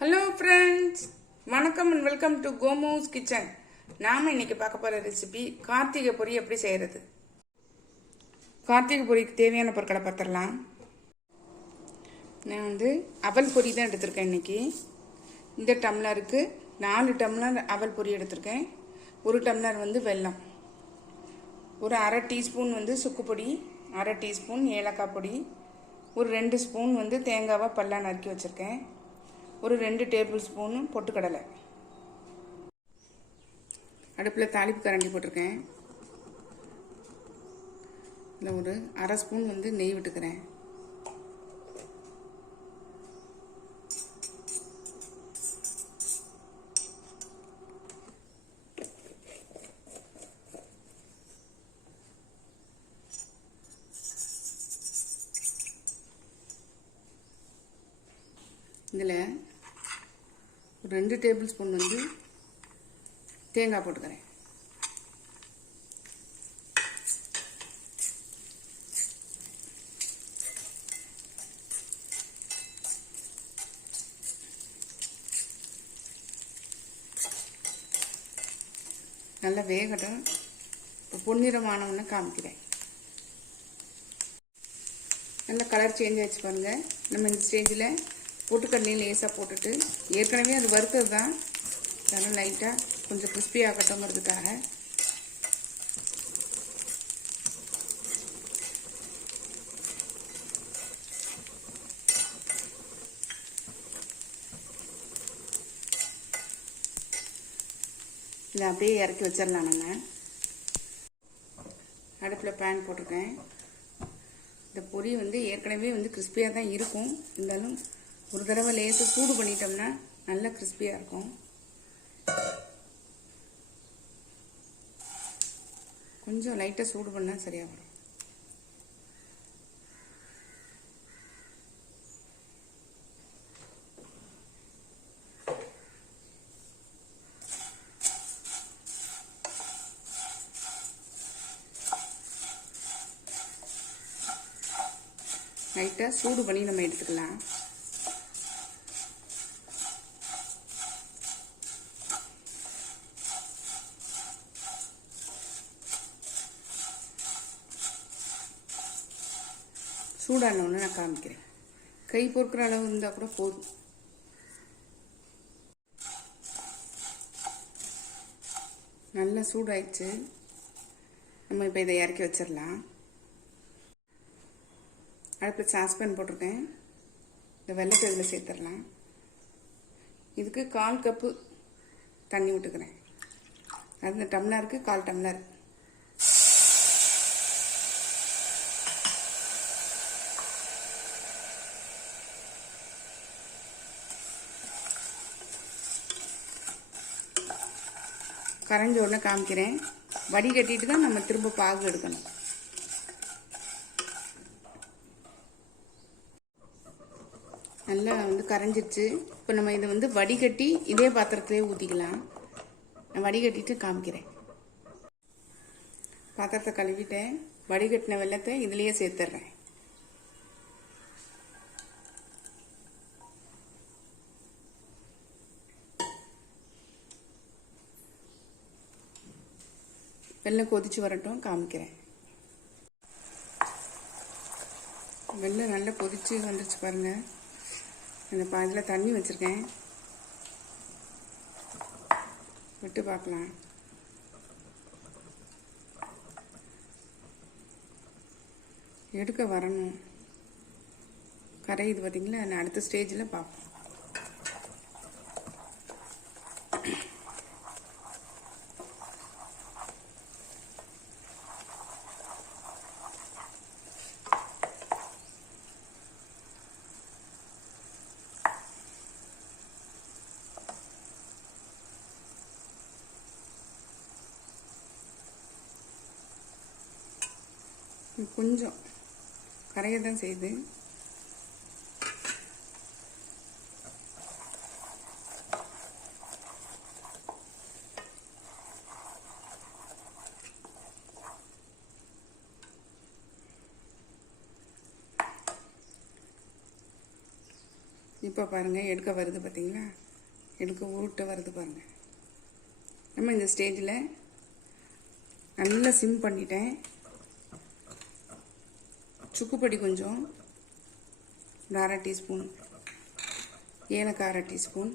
Hello friends வணக்கம் and welcome to Komo's kitchen நாம் இன்னைக்கு பார்க்க போகிற ரெசிபி கார்த்திகை பொரி எப்படி செய்கிறது கார்த்திகை பொரிக்கு தேவையான பொருட்களை பார்த்துடலாம். நான் வந்து அவல் பொரி தான் எடுத்திருக்கேன் இன்னைக்கு. இந்த டம்ளருக்கு நாலு டம்ளர் அவல் பொரி எடுத்திருக்கேன். ஒரு டம்ளர் வந்து வெல்லம். ஒரு அரை டீஸ்பூன் வந்து சுக்கு பொடி அரை டீஸ்பூன் ஏலக்காய் பொடி ஒரு ரெண்டு ஸ்பூன் வந்து தேங்காவை பல்லா நறுக்கி வச்சுருக்கேன். ஒரு ரெண்டு டேபிள் ஸ்பூனு பொட்டுக்கடலை. அடுப்பில் தாளிப்பு கரண்டி போட்டிருக்கேன். இதில் ஒரு அரை ஸ்பூன் வந்து நெய் விட்டுக்கிறேன். இதில் ஒரு ரெண்டு டேபிள் ஸ்பூன் வந்து தேங்காய் போட்டுக்கிறேன். நல்லா வேகட்டும். இப்போ பொன்னிறமானவொன்னு காமிக்கிறேன். நல்லா கலர் சேஞ்ச் ஆச்சு பாருங்கள் நம்ம இந்த ஸ்டேஜில் பொட்டுக்கடலையும் லேசாக போட்டுட்டு ஏற்கனவே அது வறுத்தது தான் அதனால் லைட்டாக கொஞ்சம் கிறிஸ்பி ஆகட்டுங்கிறதுக்காக இதை அப்படியே இறக்கி வச்சிடலாம் நம்ம. அடுப்பில் பேன் போட்டிருக்கேன். இந்த பொரி வந்து ஏற்கனவே வந்து கிறிஸ்பியாக தான் இருக்கும். இருந்தாலும் ஒரு தடவை லேசு சூடு பண்ணிட்டோம்னா நல்லா கிறிஸ்பியாக இருக்கும். கொஞ்சம் லைட்டாக சூடு பண்ணால் சரியாக வரும். லைட்டாக சூடு பண்ணி நம்ம எடுத்துக்கலாம். சூடானோன்னு நான் காமிக்கிறேன். கை பொறுக்கிற அளவு இருந்தால் கூட போதும். நல்லா சூடாயிடுச்சு. நம்ம இப்போ இதை இறக்கி வச்சிடலாம். அடுப்பில் சாஸ்பேன் போட்டிருக்கேன். இந்த வெள்ளத்தை இதில் சேர்த்துடலாம். இதுக்கு கால் கப்பு தண்ணி விட்டுக்கிறேன் அது இந்த டம்ளருக்கு கால் டம்ளர். கரைஞ்ச உடனே காமிக்கிறேன். வடிகட்டிட்டு தான் நம்ம திரும்ப பாகு எடுக்கணும். நல்லா வந்து கரைஞ்சிருச்சு. இப்போ நம்ம இதை வந்து வடிகட்டி இதே பாத்திரத்திலே ஊற்றிக்கலாம் நான் வடிகட்டிட்டு காமிக்கிறேன். பாத்திரத்தை கழுவிட்டேன். வடிகட்டின வெள்ளத்தை இதுலேயே சேர்த்துட்றேன் வெள்ளம் கொதிச்சு வரட்டும் காமிக்கிறேன். வெள்ளம் நல்லா கொதிச்சு வந்துருச்சு பாருங்க. அந்த பாதியில் தண்ணி வச்சுருக்கேன். விட்டு பார்க்கலாம் எடுக்க வரணும். கரையுது பார்த்தீங்களா நான் அடுத்த ஸ்டேஜில் பார்ப்போம் கொஞ்சம் கரைய தான் செய்யுது. இப்போ பாருங்கள் எடுக்க வருது பார்த்தீங்களா எடுக்க உருட்ட வருது பாருங்கள் நம்ம இந்த ஸ்டேஜில் நல்லா சிம் பண்ணிட்டேன். சுக்குப்பொடி கொஞ்சம். ஒரு அரை டீஸ்பூன். ஏலக்காய் அரை டீஸ்பூன்.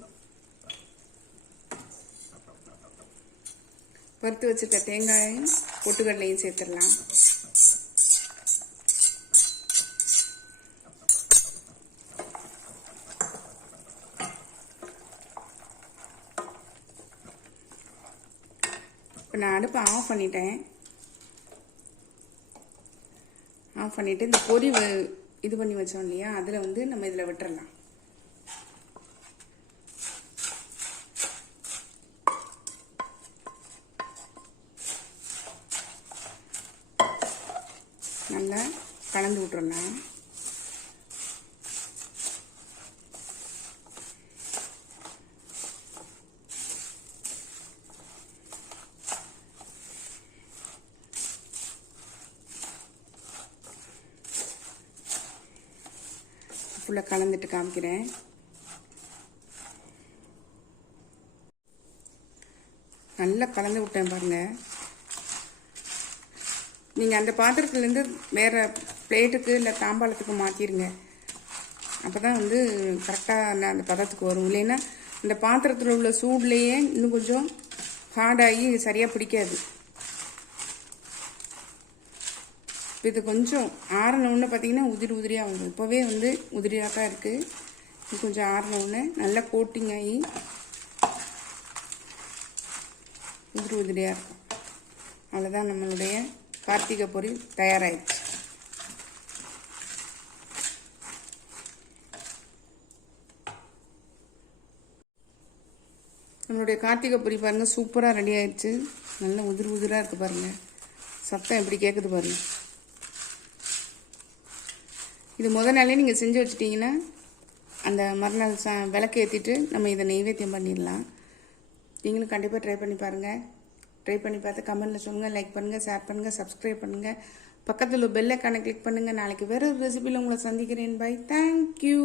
வறுத்து வச்சுருக்க தேங்காயும் பொட்டுக்கடலையும் சேர்த்துடலாம். இப்போ நான் அடுப்பை ஆஃப் பண்ணிட்டேன். ஆஃப் பண்ணிவிட்டு இந்த பொரி இது பண்ணி வச்சோம் இல்லையா அதில் வந்து நம்ம இதில் விட்டுறலாம். நல்லா கலந்து விட்டுறலாம். ஃபுல்லாக கலந்துட்டு காமிக்கிறேன். நல்லா கலந்து விட்டேன் பாருங்க. நீங்கள் அந்த பாத்திரத்துலேருந்து வேறு பிளேட்டுக்கு இல்லை தாம்பாளத்துக்கு மாற்றிடுங்க அப்போ தான் வந்து கரெக்டாக அந்த பதத்துக்கு வரும். இல்லைன்னா அந்த பாத்திரத்தில் உள்ள சூட்லேயே இன்னும் கொஞ்சம் ஹார்டாகி சரியாக பிடிக்காது. இப்போ இது கொஞ்சம் ஆறினவுடனே உடனே பார்த்தீங்கன்னா உதிரி உதிரியாக வரும். இப்போவே வந்து உதிரியாக தான் இருக்குது இது கொஞ்சம் ஆறினவுடனே நல்லா கோட்டிங் ஆகி உதிரி உதிரியாக இருக்கும். அவ்வளோதான் நம்மளுடைய கார்த்திகை பொரி தயாராகிடுச்சு நம்மளுடைய கார்த்திகை பொரி பாருங்கள் சூப்பராக ரெடி ஆயிடுச்சு. நல்ல உதிர் உதிராக இருக்குது பாருங்கள் சத்தம் எப்படி கேட்குது பாருங்கள் இது முத நாளே நீங்கள் செஞ்சு வச்சுட்டிங்கன்னா அந்த மறுநாள் ச விளக்கு ஏற்றிட்டு நம்ம இதை நெய்வேத்தியம் பண்ணிடலாம். நீங்களும் கண்டிப்பாக ட்ரை பண்ணி பாருங்கள் ட்ரை பண்ணி பார்த்து கமெண்ட்டில் சொல்லுங்கள் லைக் பண்ணுங்கள் ஷேர் பண்ணுங்கள் சப்ஸ்கிரைப் பண்ணுங்கள் பக்கத்தில் பெல் ஐக்கானை கிளிக் பண்ணுங்கள் நாளைக்கு வேறு ஒரு ரெசிபியில் உங்களை சந்திக்கிறேன். By thank you